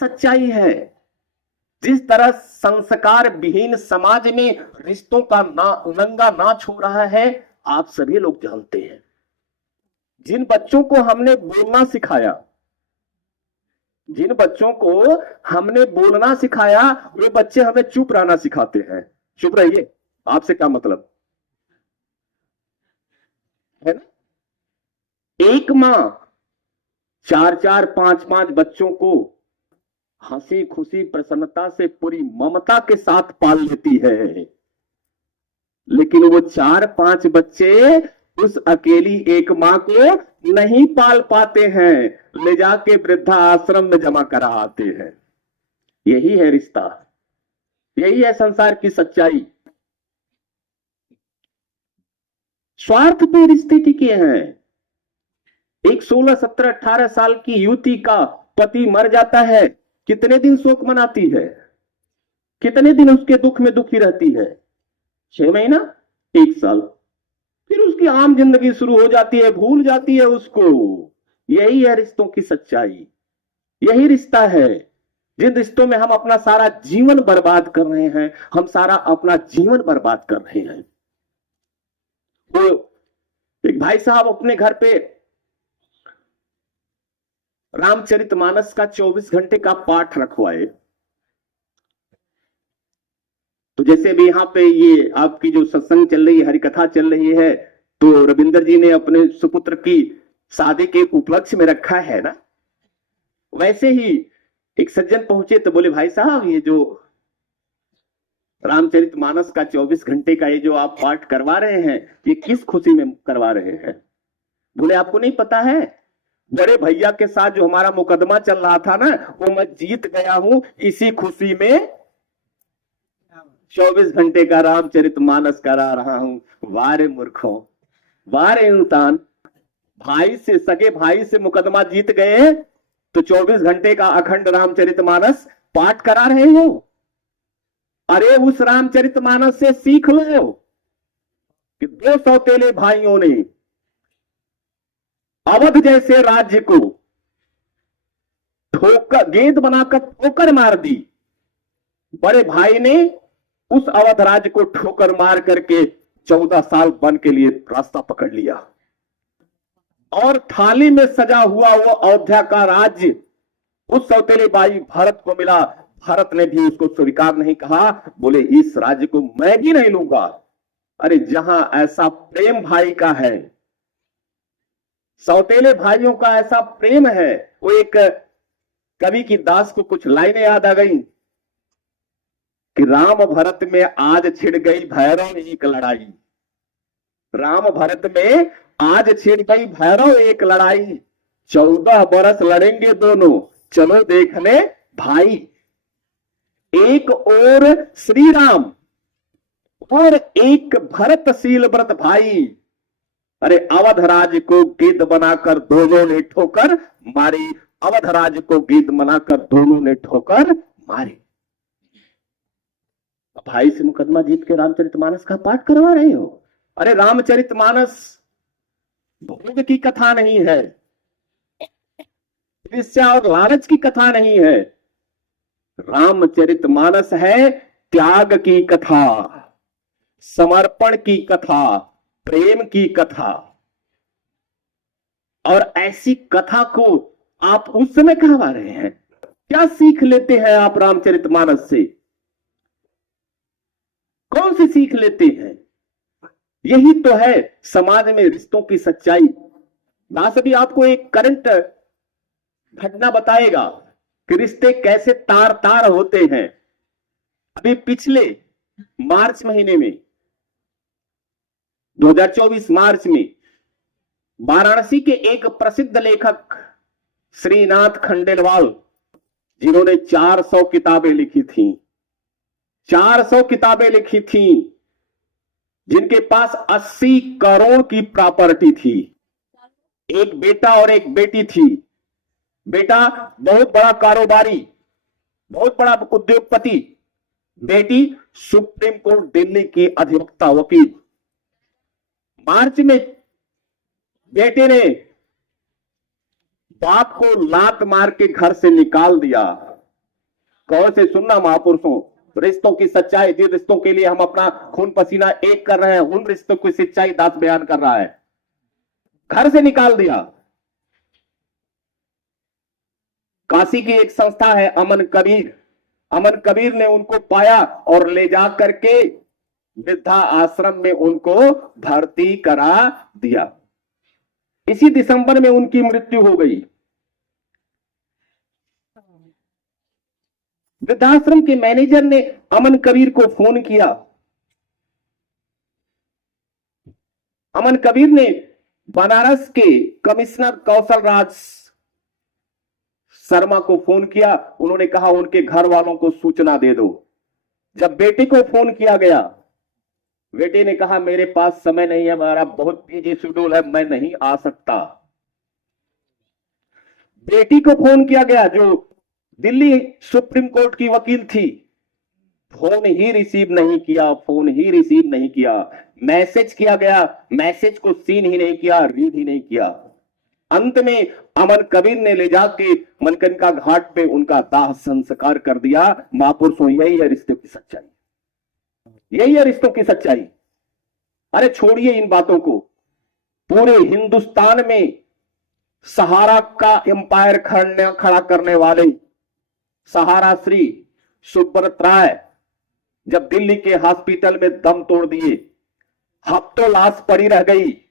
सच्चाई है। जिस तरह संस्कार विहीन समाज में रिश्तों का नंगा नाच हो रहा है, आप सभी लोग जानते हैं। जिन बच्चों को हमने बोलना सिखाया, जिन बच्चों को हमने बोलना सिखाया, वे बच्चे हमें चुप रहना सिखाते हैं। चुप रहिए, आपसे क्या मतलब है ना। एक मां 4-4, 5-5 बच्चों को हंसी खुशी प्रसन्नता से पूरी ममता के साथ पाल लेती है, लेकिन वो 4-5 बच्चे उस अकेली एक मां को नहीं पाल पाते हैं, ले जाके वृद्धा आश्रम में जमा करा आते हैं। यही है रिश्ता, यही है संसार की सच्चाई। स्वार्थ पे रिश्ते टिके हैं। एक 16, 17, 18 साल की युवती का पति मर जाता है, कितने दिन शोक मनाती है, कितने दिन उसके दुख में दुखी रहती है? 6 महीना, 1 साल, फिर उसकी आम जिंदगी शुरू हो जाती है, भूल जाती है उसको। यही है रिश्तों की सच्चाई, यही रिश्ता है। जिन रिश्तों में हम अपना सारा जीवन बर्बाद कर रहे हैं, हम सारा अपना जीवन बर्बाद कर रहे हैं। तो एक भाई साहब अपने घर पे रामचरितमानस का 24 घंटे का पाठ रखवाए। तो जैसे भी यहाँ पे ये आपकी जो सत्संग चल रही है, हरिकथा चल रही है, तो रविंदर जी ने अपने सुपुत्र की शादी के उपलक्ष्य में रखा है ना, वैसे ही एक सज्जन पहुंचे तो बोले, भाई साहब ये जो रामचरितमानस का 24 घंटे का ये जो आप पाठ करवा रहे हैं, ये किस खुशी में करवा रहे हैं? बोले, आपको नहीं पता है, बड़े भैया के साथ जो हमारा मुकदमा चल रहा था ना, वो मैं जीत गया हूं, इसी खुशी में 24 घंटे का रामचरितमानस करा रहा हूं। वारे मूर्खों, वारे इंसान, भाई से, सगे भाई से मुकदमा जीत गए तो 24 घंटे का अखंड रामचरितमानस पाठ करा रहे हो। अरे उस रामचरितमानस से सीख लो कि 2 सौतेले भाइयों ने अवध जैसे राज्य को ठोकर, गेंद बनाकर ठोकर मार दी। बड़े भाई ने उस अवध राज्य को ठोकर मार करके 14 साल वन के लिए रास्ता पकड़ लिया, और थाली में सजा हुआ वो अयोध्या का राज्य उस सौतेले भाई भरत को मिला। भरत ने भी उसको स्वीकार नहीं कहा, बोले इस राज्य को मैं भी नहीं लूंगा। अरे जहां ऐसा प्रेम भाई का है, सौतेले भाइयों का ऐसा प्रेम है, वो एक कवि की दास को कुछ लाइनें याद आ गई कि राम भरत में आज छिड़ गई भैरव एक लड़ाई। राम भरत में आज छिड़ गई भैरव एक लड़ाई, 14 बरस लड़ेंगे दोनों, चलो देखने भाई। एक और श्री राम और एक भरतशील व्रत भाई। अरे अवध राज को गिद्ध बनाकर दोनों ने ठोकर मारी, अवध राज को गिद्ध बनाकर दोनों ने ठोकर मारी। भाई से मुकदमा जीत के रामचरितमानस का पाठ करवा रहे हो। अरे रामचरितमानस भोग की कथा नहीं है, ईर्ष्या और लालच की कथा नहीं है। रामचरितमानस है त्याग की कथा, समर्पण की कथा, प्रेम की कथा। और ऐसी कथा को आप उस समय कहवा रहे हैं। क्या सीख लेते हैं आप रामचरितमानस से? कौन सी सीख लेते हैं? यही तो है समाज में रिश्तों की सच्चाई। दास अभी आपको एक करंट घटना बताएगा कि रिश्ते कैसे तार तार होते हैं। अभी पिछले मार्च महीने में, 2024 मार्च में, वाराणसी के एक प्रसिद्ध लेखक श्रीनाथ खंडेलवाल, जिन्होंने 400 किताबें लिखी थी, 400 किताबें लिखी थी, जिनके पास 80 करोड़ की प्रॉपर्टी थी, एक बेटा और एक बेटी थी। बेटा बहुत बड़ा कारोबारी, बहुत बड़ा उद्योगपति, बेटी सुप्रीम कोर्ट दिल्ली की अधिवक्ता वकील। मार्च में बेटे ने बाप को लात मार के घर से निकाल दिया, गौर से सुनना महापुरुषों, रिश्तों की सच्चाई, जिन रिश्तों के लिए हम अपना खून पसीना एक कर रहे हैं, उन रिश्तों की सच्चाई दास बयान कर रहा है। घर से निकाल दिया। काशी की एक संस्था है अमन कबीर, अमन कबीर ने उनको पाया और ले जा करके वृद्धा आश्रम में उनको भर्ती करा दिया। इसी दिसंबर में उनकी मृत्यु हो गई। वृद्धाश्रम के मैनेजर ने अमन कबीर को फोन किया। अमन कबीर ने बनारस के कमिश्नर कौशल राज शर्मा को फोन किया। उन्होंने कहा उनके घर वालों को सूचना दे दो। जब बेटे को फोन किया गया, बेटे ने कहा मेरे पास समय नहीं है, हमारा बहुत बिजी शेड्यूल है, मैं नहीं आ सकता। बेटी को फोन किया गया जो दिल्ली सुप्रीम कोर्ट की वकील थी, फोन ही रिसीव नहीं किया, फोन ही रिसीव नहीं किया। मैसेज किया गया, मैसेज को सीन ही नहीं किया, रीड ही नहीं किया। अंत में अमन कबीर ने ले जाके मनकनिका घाट पे उनका दाह संस्कार कर दिया। महापुरुषों, यही है रिश्तों की सच्चाई, यही है रिश्तों की सच्चाई। अरे छोड़िए इन बातों को। पूरे हिंदुस्तान में सहारा का एम्पायर खड़ा करने वाले सहारा श्री सुब्रत राय जब दिल्ली के हॉस्पिटल में दम तोड़ दिए, हफ्तों लाश पड़ी रह गई।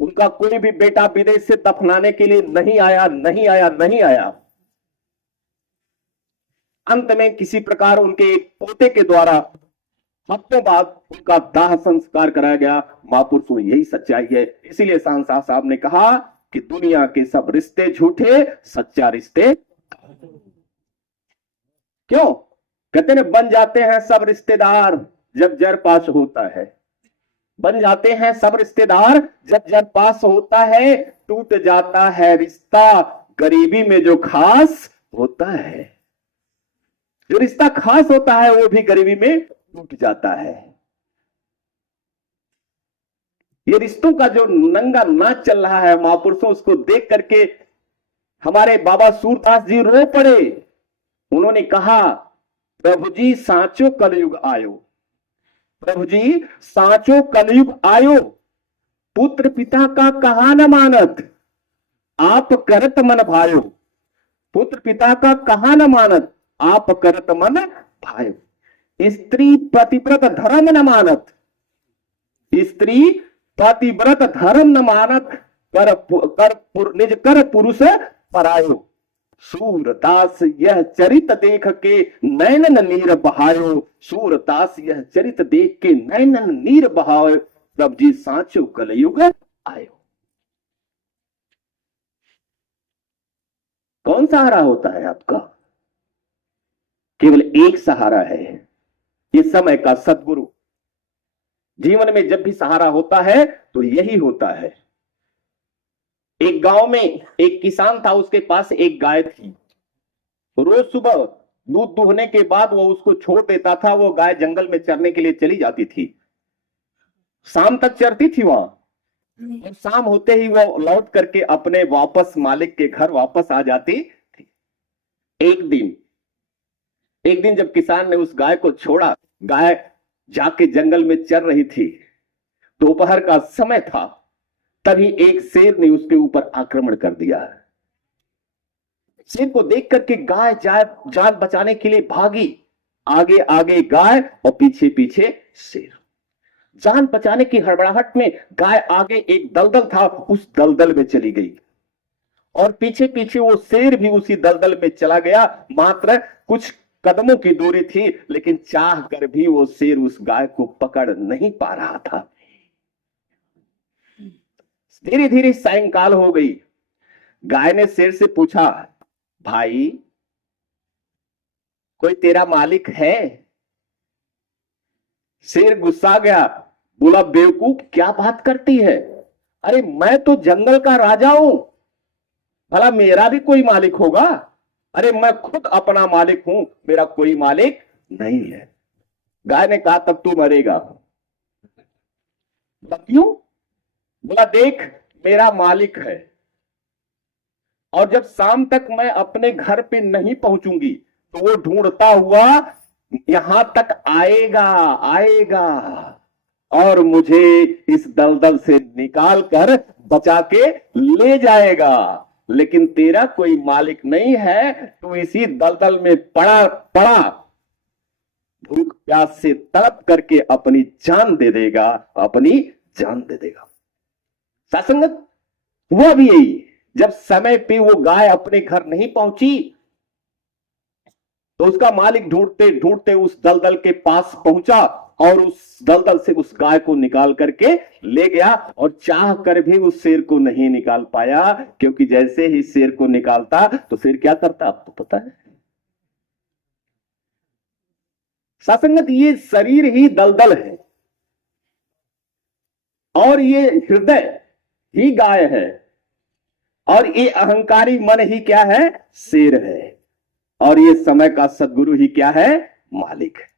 उनका कोई भी बेटा विदेश से दफनाने के लिए नहीं आया, नहीं आया, नहीं आया। अंत में किसी प्रकार उनके एक पोते के द्वारा हफ्तों बाद उनका दाह संस्कार कराया गया। महापुरुषों, यही सच्चाई है। इसीलिए सांसा साहब ने कहा कि दुनिया के सब रिश्ते झूठे, सच्चा रिश्ते क्यों? कहते हैं बन जाते हैं सब रिश्तेदार जब जर पास होता है, बन जाते हैं सब रिश्तेदार जब जर पास होता है, टूट जाता है रिश्ता गरीबी में जो खास होता है। जो रिश्ता खास होता है वो भी गरीबी में टूट जाता है। ये रिश्तों का जो नंगा नाच चल रहा है महापुरुषों, उसको देख करके हमारे बाबा सूरदास जी रो पड़े। उन्होंने कहा प्रभु जी सांचो कलयुग आयो, प्रभु जी सांचो कलयुग आयो, पुत्र पिता का कहा न मानत, आप करत मन भायो। पुत्र पिता का कहा न मानत, आप करत मन भायो। स्त्री पतिव्रत धर्म न मानत, स्त्री पतिव्रत धर्म न मानत, निज कर पुरुष परायो। सूरदास यह चरित देख के नैनन नीर बहायो, सूरदास यह चरित देख के नैनन नीर बहायो, प्रभु जी सांचो कलयुग आयो। कौन सहारा होता है आपका? केवल एक सहारा है, ये समय का सद्गुरु। जीवन में जब भी सहारा होता है तो यही होता है। एक गांव में एक किसान था, उसके पास एक गाय थी। रोज सुबह दूध दूहने के बाद वो उसको छोड़ देता था, वो गाय जंगल में चरने के लिए चली जाती थी। शाम तक चरती थी वहां, और शाम होते ही वो लौट करके अपने वापस मालिक के घर वापस आ जाती थी। एक दिन जब किसान ने उस गाय को छोड़ा, गाय जाके जंगल में चर रही थी, दोपहर का समय था, तभी एक शेर ने उसके ऊपर आक्रमण कर दिया। शेर को देख करके गाय जान बचाने के लिए भागी, आगे आगे गाय और पीछे पीछे शेर। जान बचाने की हड़बड़ाहट में गाय आगे एक दलदल था, उस दलदल में चली गई, और पीछे पीछे वो शेर भी उसी दलदल में चला गया। मात्र कुछ कदमों की दूरी थी, लेकिन चाह कर भी वो शेर उस गाय को पकड़ नहीं पा रहा था। धीरे धीरे सायंकाल हो गई। गाय ने शेर से पूछा, भाई कोई तेरा मालिक है? शेर गुस्सा गया, बोला बेवकूफ क्या बात करती है? अरे मैं तो जंगल का राजा हूं, भला मेरा भी कोई मालिक होगा? अरे मैं खुद अपना मालिक हूं, मेरा कोई मालिक नहीं है। गाय ने कहा तब तू मरेगा। क्यों? बोला देख मेरा मालिक है, और जब शाम तक मैं अपने घर पे नहीं पहुंचूंगी तो वो ढूंढता हुआ यहां तक आएगा आएगा और मुझे इस दलदल से निकाल कर बचा के ले जाएगा। लेकिन तेरा कोई मालिक नहीं है, तू इसी दलदल में पड़ा पड़ा भूख प्यास से तड़प करके अपनी जान दे देगा, अपनी जान दे देगा। सासंगत हुआ भी यही, जब समय पे वो गाय अपने घर नहीं पहुंची तो उसका मालिक ढूंढते ढूंढते उस दलदल के पास पहुंचा और उस दलदल से उस गाय को निकाल करके ले गया और चाह कर भी उस शेर को नहीं निकाल पाया, क्योंकि जैसे ही शेर को निकालता तो शेर क्या करता आपको पता है। सासंगत ये शरीर ही दलदल है और ये हृदय ही गाय है और ये अहंकारी मन ही क्या है, शेर है, और ये समय का सद्गुरु ही क्या है, मालिक है।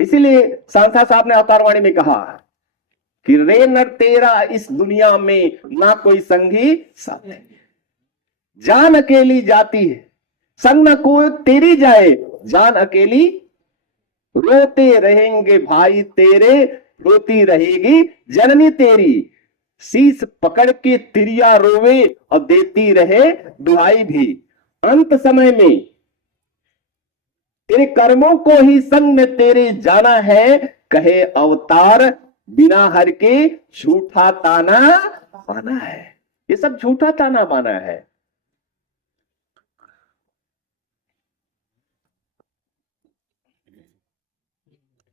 इसीलिए सांसा साहब ने अवतारवाणी में कहा कि रे नर तेरा इस दुनिया में ना कोई संगी साथी, जान अकेली जाती है संग न कोई तेरी जाए, जान अकेली रोते रहेंगे भाई तेरे, रोती रहेगी जननी तेरी, शीश पकड़ के तिरिया रोवे और देती रहे दुहाई भी, अंत समय में तेरे कर्मों को ही संग में तेरे जाना है, कहे अवतार बिना हर के झूठा ताना माना है। ये सब झूठा ताना माना है।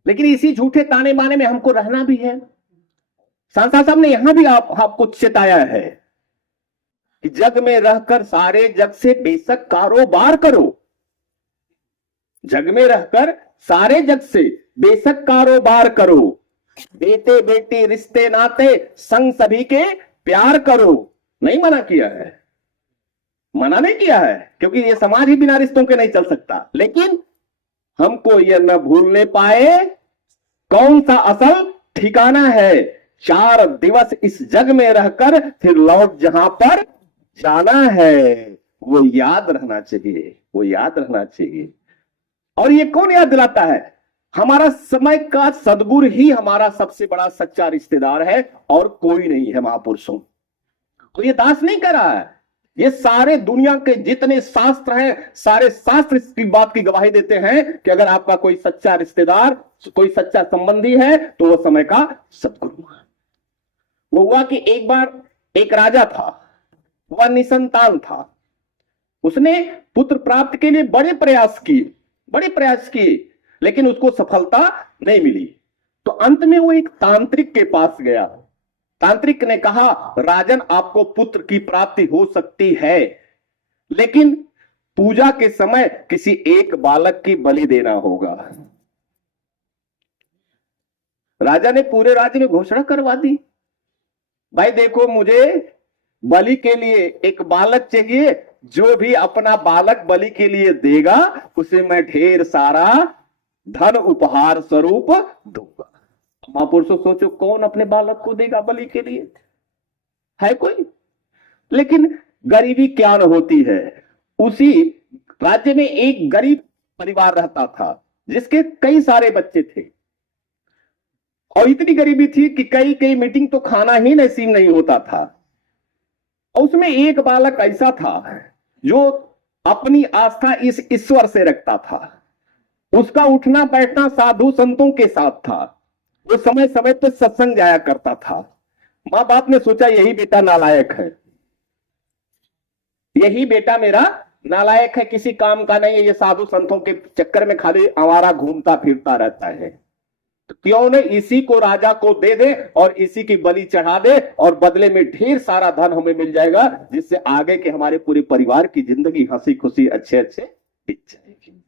लेकिन इसी झूठे ताने माने में हमको रहना भी है। सांसा साहब ने यहां भी आपको चेताया है कि जग में रहकर सारे जग से बेशक कारोबार करो, जग में रहकर सारे जग से बेशक कारोबार करो, बेटे बेटी रिश्ते नाते संग सभी के प्यार करो। नहीं मना किया है, मना नहीं किया है, क्योंकि ये समाज ही बिना रिश्तों के नहीं चल सकता। लेकिन हमको यह न भूलने पाए कौन सा असल ठिकाना है, 4 दिवस इस जग में रहकर फिर लौट जहां पर जाना है, वो याद रहना चाहिए, वो याद रहना चाहिए। और ये कौन याद दिलाता है, हमारा समय का सद्गुरु ही हमारा सबसे बड़ा सच्चा रिश्तेदार है और कोई नहीं है महापुरुषों। तो ये दास नहीं कर रहा है, ये सारे दुनिया के जितने शास्त्र हैं, सारे शास्त्र इसकी बात की गवाही देते हैं कि अगर आपका कोई सच्चा रिश्तेदार, कोई सच्चा संबंधी है तो वो समय का सद्गुरु है। वो हुआ कि एक बार एक राजा था, वह निसंतान था, उसने पुत्र प्राप्त के लिए बड़े प्रयास किए, लेकिन उसको सफलता नहीं मिली। तो अंत में वो एक तांत्रिक के पास गया। तांत्रिक ने कहा, राजन आपको पुत्र की प्राप्ति हो सकती है, लेकिन पूजा के समय किसी एक बालक की बलि देना होगा। राजा ने पूरे राज्य में घोषणा करवा दी, भाई देखो मुझे बलि के लिए एक बालक चाहिए, जो भी अपना बालक बलि के लिए देगा उसे मैं ढेर सारा धन उपहार स्वरूप दूंगा। महापुरुषों सोचो, कौन अपने बालक को देगा बलि के लिए, है कोई? लेकिन गरीबी क्या न होती है। उसी राज्य में एक गरीब परिवार रहता था जिसके कई सारे बच्चे थे, और इतनी गरीबी थी कि कई कई मीटिंग तो खाना ही नसीब नहीं होता था। और उसमें एक बालक ऐसा था जो अपनी आस्था इस ईश्वर से रखता था, उसका उठना बैठना साधु संतों के साथ था, वो समय समय पर सत्संग जाया करता था। मां बाप ने सोचा यही बेटा नालायक है, यही बेटा मेरा नालायक है, किसी काम का नहीं है, ये साधु संतों के चक्कर में खाली आवारा घूमता फिरता रहता है, तो क्यों न इसी को राजा को दे दे और इसी की बलि चढ़ा दे और बदले में ढेर सारा धन हमें मिल जाएगा, जिससे आगे के हमारे पूरे परिवार की जिंदगी हंसी खुशी अच्छे अच्छे बीत जाएगी।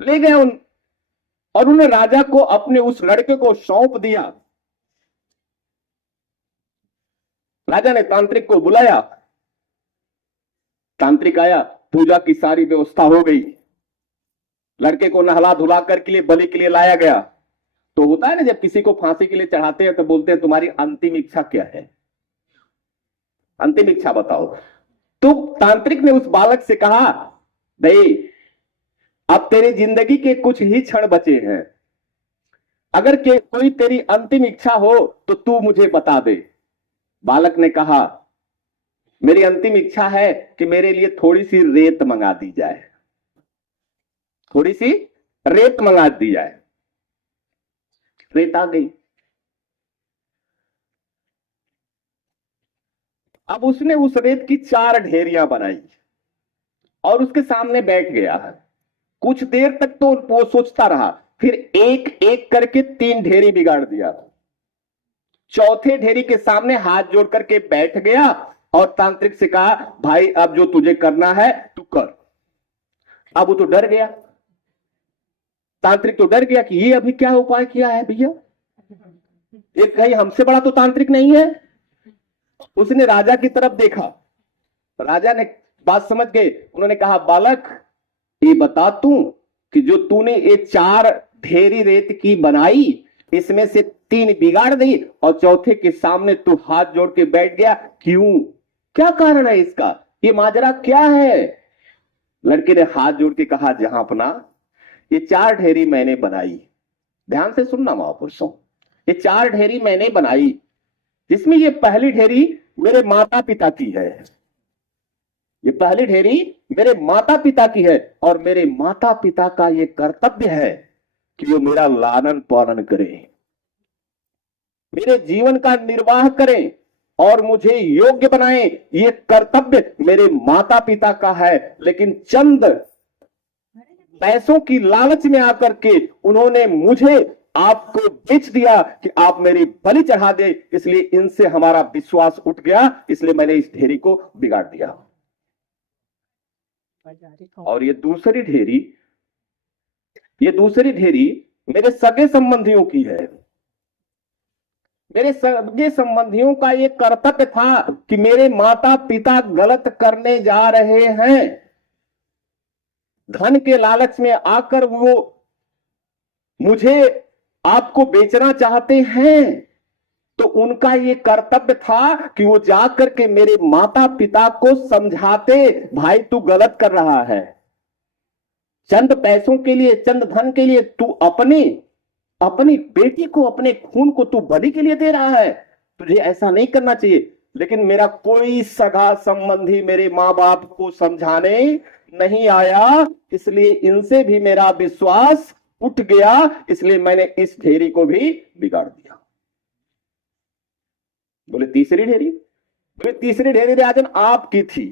ले गए और उन्हें राजा को अपने उस लड़के को सौंप दिया। राजा ने तांत्रिक को बुलाया, तांत्रिक आया, पूजा की सारी व्यवस्था हो गई, लड़के को नहला धुला कर के लिए बलि के लिए लाया गया। तो होता है ना, जब किसी को फांसी के लिए चढ़ाते हैं तो बोलते हैं तुम्हारी अंतिम इच्छा क्या है, अंतिम इच्छा बताओ। तो तांत्रिक ने उस बालक से कहा, भाई अब तेरी जिंदगी के कुछ ही क्षण बचे हैं, अगर कोई तेरी अंतिम इच्छा हो तो तू मुझे बता दे। बालक ने कहा, मेरी अंतिम इच्छा है कि मेरे लिए थोड़ी सी रेत मंगा दी जाए, थोड़ी सी रेत मंगा दी जाए। रेत आ गई। अब उसने उस रेत की 4 ढेरियां बनाई और उसके सामने बैठ गया। कुछ देर तक तो वो सोचता रहा, फिर एक एक करके 3 ढेरी बिगाड़ दिया। चौथे ढेरी के सामने हाथ जोड़ करके बैठ गया और तांत्रिक से कहा, भाई अब जो तुझे करना है तू कर। अब वो तो डर गया, तांत्रिक तो डर गया कि ये अभी क्या उपाय किया है भैया, ये कहीं हमसे बड़ा तो तांत्रिक नहीं है। उसने राजा की तरफ देखा, राजा ने बात समझ गए। उन्होंने कहा, बालक ये बता तू कि जो तूने ये 4 ढेरी रेत की बनाई, इसमें से 3 बिगाड़ दी और चौथे के सामने तू हाथ जोड़ के बैठ गया, क्यों, क्या कारण है इसका, ये माजरा क्या है? लड़के ने हाथ जोड़ के कहा, जहां अपना ये 4 ढेरी मैंने बनाई, ध्यान से सुनना महापुरुषों, ये 4 ढेरी मैंने बनाई, जिसमें ये पहली ढेरी मेरे माता पिता की है, ये पहली ढेरी मेरे माता पिता की है और मेरे माता पिता का ये कर्तव्य है कि वो मेरा लालन पालन करें, मेरे जीवन का निर्वाह करें और मुझे योग्य बनाएं। ये कर्तव्य मेरे माता पिता का है, लेकिन चंद पैसों की लालच में आकर के उन्होंने मुझे आपको बेच दिया कि आप मेरी बलि चढ़ा दे, इसलिए इनसे हमारा विश्वास उठ गया, इसलिए मैंने इस ढेरी को बिगाड़ दिया। और ये दूसरी ढेरी मेरे सगे संबंधियों की है। मेरे सगे संबंधियों का ये कर्तव्य था कि मेरे माता पिता गलत करने जा रहे हैं, धन के लालच में आकर वो मुझे आपको बेचना चाहते हैं, तो उनका ये कर्तव्य था कि वो जाकर के मेरे माता पिता को समझाते, भाई तू गलत कर रहा है, चंद पैसों के लिए, चंद धन के लिए तू अपनी बेटी को, अपने खून को तू बलि के लिए दे रहा है, तुझे ऐसा नहीं करना चाहिए। लेकिन मेरा कोई सगा संबंधी मेरे माँ बाप को समझाने नहीं आया, इसलिए इनसे भी मेरा विश्वास उठ गया, इसलिए मैंने इस ढेरी को भी बिगाड़ दिया। बोले तीसरी ढेरी? बोले तीसरी ढेरी राजन आपकी थी,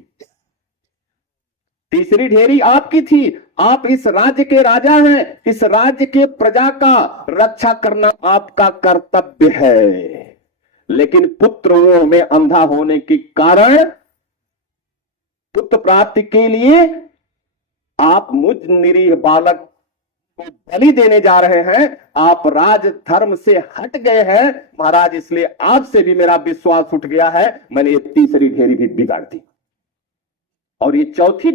तीसरी ढेरी आपकी थी, आप इस राज्य के राजा हैं, इस राज्य के प्रजा का रक्षा करना आपका कर्तव्य है, लेकिन पुत्र में अंधा होने के कारण पुत्र प्राप्ति के लिए आप मुझ निरीह बालक को बलि देने जा रहे हैं, आप राज धर्म से हट गए हैं महाराज, इसलिए आपसे भी मेरा विश्वास उठ गया है, मैंने ये तीसरी ढेरी भी बिगाड़ दी। और ये चौथी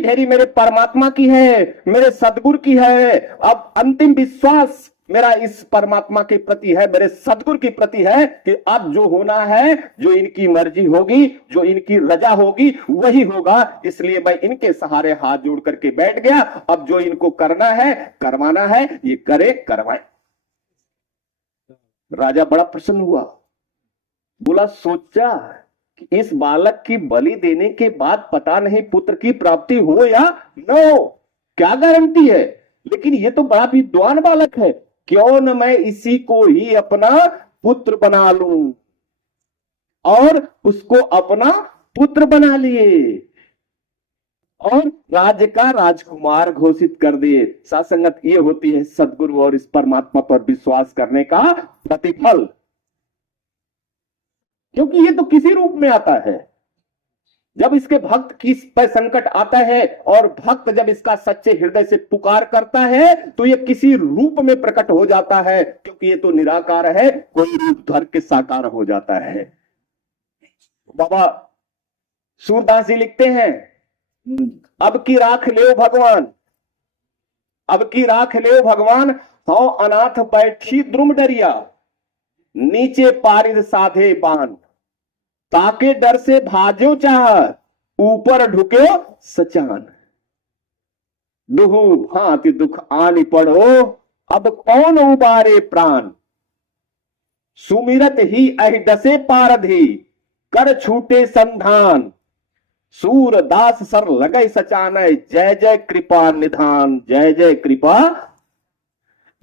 ढेरी मेरे परमात्मा की है, मेरे सदगुरु की है। अब अंतिम विश्वास मेरा इस परमात्मा के प्रति है, मेरे सदगुरु के प्रति है कि अब जो होना है, जो इनकी मर्जी होगी, जो इनकी रजा होगी वही होगा, इसलिए मैं इनके सहारे हाथ जोड़ करके बैठ गया। अब जो इनको करना है, करवाना है, ये करे, करवाए। राजा बड़ा प्रसन्न हुआ, बोला सोचा कि इस बालक की बलि देने के बाद पता नहीं पुत्र की प्राप्ति हो या न हो, क्या गारंटी है, लेकिन ये तो बड़ा विद्वान बालक है, क्यों न मैं इसी को ही अपना पुत्र बना लूं। और उसको अपना पुत्र बना लिए और राज्य का राजकुमार घोषित कर दिए। सासंगत ये होती है सदगुरु और इस परमात्मा पर विश्वास करने का प्रतिफल, क्योंकि ये तो किसी रूप में आता है। जब इसके भक्त की पर संकट आता है और भक्त जब इसका सच्चे हृदय से पुकार करता है तो ये किसी रूप में प्रकट हो जाता है, क्योंकि ये तो निराकार है, कोई रूप धर के साकार हो जाता है। बाबा सूरदास जी लिखते हैं, अब की राख ले भगवान, अब की राख ले भगवान, हौ अनाथ बैठी द्रुम डरिया, नीचे पारिद साधे बान, ताके डर से भाजो चाह, ऊपर ढुक्यो सचान। दुहु भांति दुख आनि पड़ो, अब कौन उबारे प्राण। सुमिरत ही अहि डसे पारधी, कर छूटे संधान। सूरदास सर लगै सचानय, जय जय कृपा निधान। जय जय कृपा।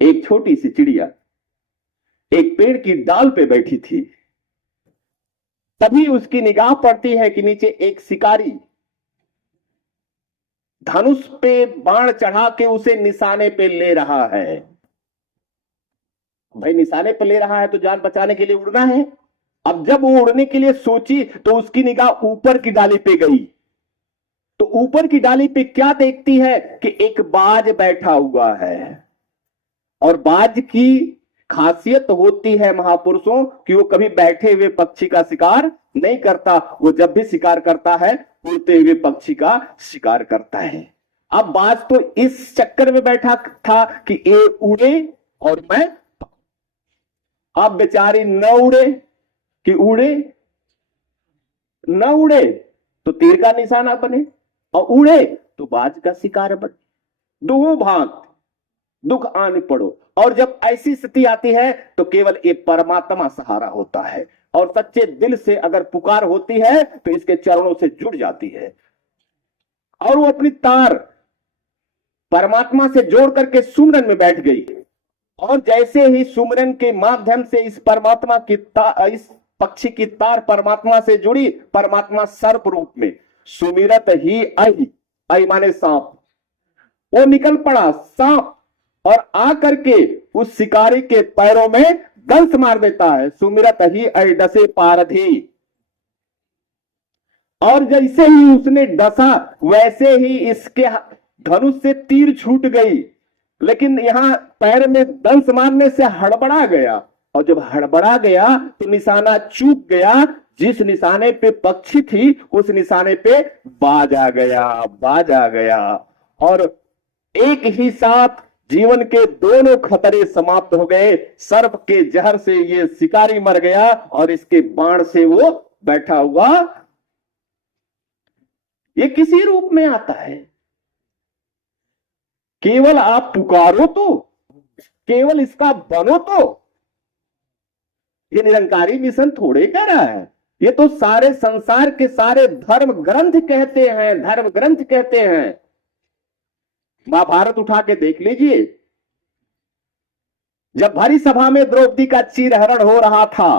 एक छोटी सी चिड़िया एक पेड़ की डाल पे बैठी थी। तभी उसकी निगाह पड़ती है कि नीचे एक शिकारी धनुष पे बाण चढ़ा के उसे निशाने पे ले रहा है। भाई निशाने पे ले रहा है तो जान बचाने के लिए उड़ना है। अब जब वो उड़ने के लिए सोची तो उसकी निगाह ऊपर की डाली पे गई। तो ऊपर की डाली पे क्या देखती है कि एक बाज बैठा हुआ है। और बाज की खासियत होती है महापुरुषों कि वो कभी बैठे हुए पक्षी का शिकार नहीं करता। वो जब भी शिकार करता है उड़ते हुए पक्षी का शिकार करता है। अब बाज तो इस चक्कर में बैठा था कि ये उड़े और मैं, अब बेचारी न उड़े कि उड़े, न उड़े तो तीर का निशाना बने और उड़े तो बाज का शिकार बने। दो भांत दुख आने पड़ो। और जब ऐसी स्थिति आती है तो केवल एक परमात्मा सहारा होता है। और सच्चे दिल से अगर पुकार होती है तो इसके चरणों से जुड़ जाती है। और वो अपनी तार परमात्मा से जोड़ करके सुमरन में बैठ गई। और जैसे ही सुमरन के माध्यम से इस परमात्मा की इस पक्षी की तार परमात्मा से जुड़ी, परमात्मा सर्प रूप में सुमिरत ही आई माने सांप, वो निकल पड़ा सांप और आकर के उस शिकारी के पैरों में दंश मार देता है। सुमिरत ही आई डसे पारधी। और जैसे ही उसने डसा वैसे ही इसके धनुष से तीर छूट गई। लेकिन यहां पैर में दंश मारने से हड़बड़ा गया और जब हड़बड़ा गया तो निशाना चूक गया। जिस निशाने पे पक्षी थी उस निशाने पे बाज आ गया, बाज आ गया। और एक ही साथ जीवन के दोनों खतरे समाप्त हो गए। सर्प के जहर से ये शिकारी मर गया और इसके बाण से वो बैठा हुआ। ये किसी रूप में आता है। केवल आप पुकारो तो, केवल इसका बनो तो। ये निरंकारी मिशन थोड़े कह रहा है, ये तो सारे संसार के सारे धर्म ग्रंथ कहते हैं, धर्म ग्रंथ कहते हैं। महाभारत उठा के देख लीजिए। जब भरी सभा में द्रौपदी का चीरहरण हो रहा था,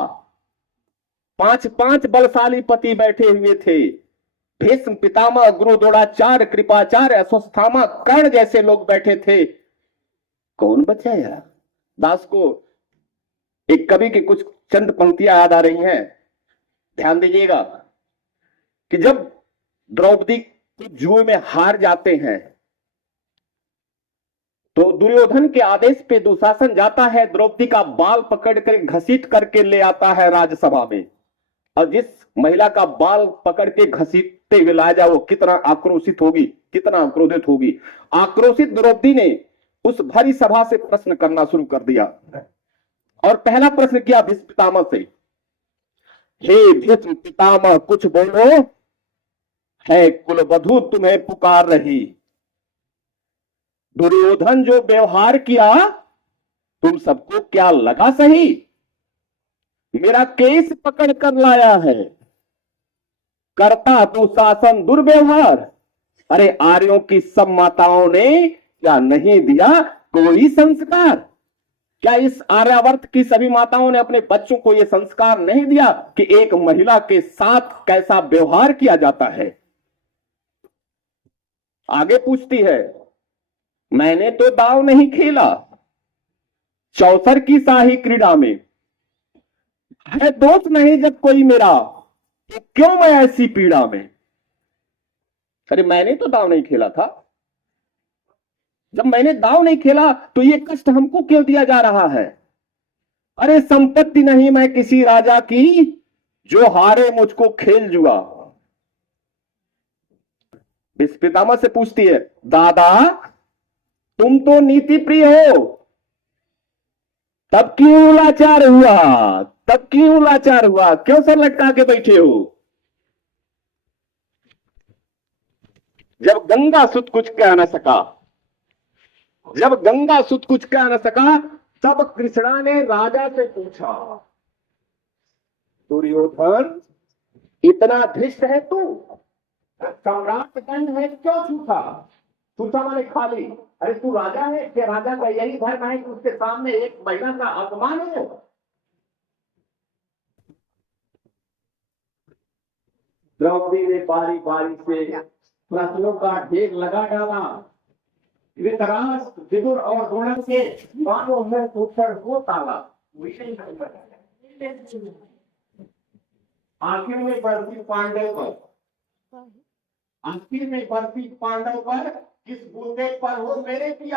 5 बलशाली पति बैठे हुए थे। भीष्म, पितामह, गुरु द्रोणाचार्य, कृपाचार्य, अश्वत्थामा, कर्ण जैसे लोग बैठे थे। कौन बचाया? दास को एक कवि की कुछ चंद पंक्तियां याद आ रही हैं, ध्यान दीजिएगा। कि जब द्रौपदी जुए में हार जाते हैं तो दुर्योधन के आदेश पे दुशासन जाता है, द्रौपदी का बाल पकड़ कर घसीट करके ले आता है राजसभा में। और जिस महिला का बाल पकड़ के घसीटते हुए लाया जाए वो कितना आक्रोशित होगी, कितना क्रोधित होगी। आक्रोशित द्रौपदी ने उस भरी सभा से प्रश्न करना शुरू कर दिया। और पहला प्रश्न किया भीष्म पितामह से, हे भीष्म पितामह कुछ बोलो, है कुलवधू तुम्हें पुकार रही। दुर्योधन जो व्यवहार किया तुम सबको क्या लगा सही? मेरा केस पकड़ कर लाया है, करता दुशासन दुर्व्यवहार। अरे आर्यों की सब माताओं ने क्या नहीं दिया कोई संस्कार? क्या इस आर्यावर्त की सभी माताओं ने अपने बच्चों को यह संस्कार नहीं दिया कि एक महिला के साथ कैसा व्यवहार किया जाता है? आगे पूछती है, मैंने तो दांव नहीं खेला चौसर की शाही क्रीड़ा में, है दोष नहीं जब कोई मेरा, तो क्यों मैं ऐसी पीड़ा में? अरे मैंने तो दांव नहीं खेला था, जब मैंने दांव नहीं खेला तो ये कष्ट हमको क्यों दिया जा रहा है? अरे संपत्ति नहीं मैं किसी राजा की, जो हारे मुझको खेल जुआ। इस पितामह से पूछती है, दादा तुम तो नीति प्रिय हो, तब क्यों लाचार हुआ? तब क्यों लाचार हुआ, क्यों सर लटका के बैठे हो? जब गंगा सुत कुछ कह न सका, जब गंगा सुत कुछ कह न सका, तब कृष्णा ने राजा से पूछा, दुर्योधन इतना धृष्ट है तू, सम्राट दंड है क्यों छूटा? छूटा माने खाली, अरे तू राजा है, क्या राजा का यही धर्म है कि उसके सामने एक महिला का अपमान हो? द्रौपदी ने बारी बारी से प्रश्नों का ढेर लगा डाला। धृतराष्ट्र, विदुर और द्रोण के बाणों में उत्तर हो ताला। आखिर में बरसी पांडव पर, आखिर में बरसी पांडव पर, किस बूते पर हो मेरे पिया?